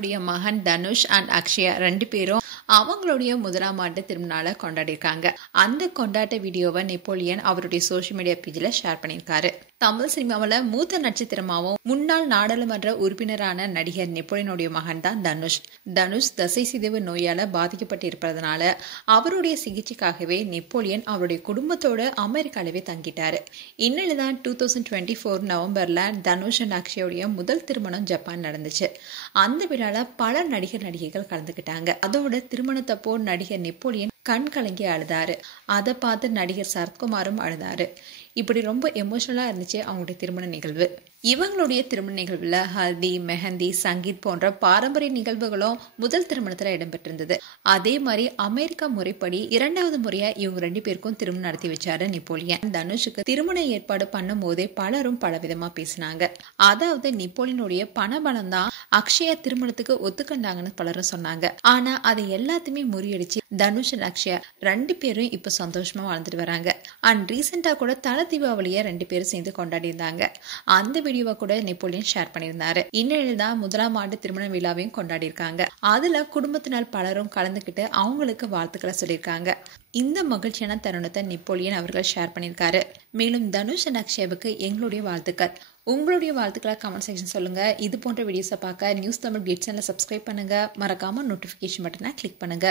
நெப்போலியனுடைய மகன் தனுஷ் அண்ட் அக்ஷயா 2 பேரும் அவங்களுடைய முதலாம் ஆண்டு திருமண நாளை கொண்டாடிருக்காங்க. அந்த கொண்டாட்ட வீடியோவை நெப்போலியன் அவருடைய சோஷியல் மீடியா பேஜில் ஷேர் பண்ணியிருக்காரு. தமிழ் சினிமாவில் மூத்த நட்சத்திரமாகவும் முன்னாள் நாடாளுமன்ற உறுப்பினரான நடிகர் நெப்போலியனுடைய மகன் தான் தனுஷ் தசை சிதைவு நோயால பாதிக்கப்பட்டு இருப்பதனால அவருடைய சிகிச்சைக்காகவே நெப்போலியன் அவருடைய குடும்பத்தோட அமெரிக்காலவே தங்கிட்டாரு. இந்நிலைதான் 2024 நவம்பர்ல தனுஷ் அண்ட் அக்ஷயோடைய முதல் திருமணம் ஜப்பான் நடந்துச்சு. அந்த விழால பல நடிகைகள் கலந்துக்கிட்டாங்க. அதோட திருமணத்தப்போ நடிகர் நெப்போலியன் கண் கலங்கி அழுதாரு. அதை பார்த்து நடிகர் சரத்குமாரும் அழுதாரு. இப்படி ரொம்ப எமோஷனலா இருந்துச்சு அவங்களுடைய திருமண நிகழ்வு. இவங்களுடைய திருமண நிகழ்வுல ஹல்தி, மெஹந்தி, சங்கீத் போன்ற பாரம்பரிய நிகழ்வுகளும் முதல் திருமணத்துல இடம்பெற்றிருந்தது. அதே மாதிரி அமெரிக்கா முறைப்படி 2வது முறையா இவங்க 2 பேருக்கும் திருமணம் நடத்தி வச்சாரு நெப்போலியன். தனுஷுக்கு திருமண ஏற்பாடு பண்ணும் போதே பலரும் பலவிதமா பேசினாங்க. அதாவது நெப்போலியனுடைய பணபலம் தான் அக்ஷயா திருமணத்துக்கு ஒத்துக்கண்டாங்கன்னு பலரும் சொன்னாங்க. ஆனா அதை எல்லாத்தையுமே முறியடிச்சு தனுஷ் அண்ட் அக்ஷயா 2 பேரும் இப்ப சந்தோஷமா வாழ்ந்துட்டு வராங்க. அண்ட் ரீசெண்டா கூட தல தீபாவளியை 2 பேரும் சேர்ந்து கொண்டாடி இருந்தாங்க. அந்த வீடியோவை கூட நெப்போலியன் ஷேர் பண்ணியிருந்தாரு. இந்நிலையில் தான் முதலாம் ஆண்டு திருமண விழாவையும் கொண்டாடி இருக்காங்க. அதுல குடும்பத்தினர் பலரும் கலந்துக்கிட்டு அவங்களுக்கு வாழ்த்துக்களை சொல்லியிருக்காங்க. இந்த மகிழ்ச்சியான தருணத்தை நெப்போலியன் அவர்கள் ஷேர் பண்ணியிருக்காரு. மேலும் தனுஷ் அண்ட் அக்ஷயாவுக்கு எங்களுடைய வாழ்த்துக்கள். உங்களுடைய வாழ்த்துக்களை கமெண்ட் செக்ஷன் சொல்லுங்க. இது போன்ற வீடியோஸை பார்க்க நியூஸ் தமிழ் கிளிட்ஸ் சேனலை சப்ஸ்கிரைப் பண்ணுங்க. மறக்காம நோட்டிபிகேஷன் பட்டனை கிளிக் பண்ணுங்க.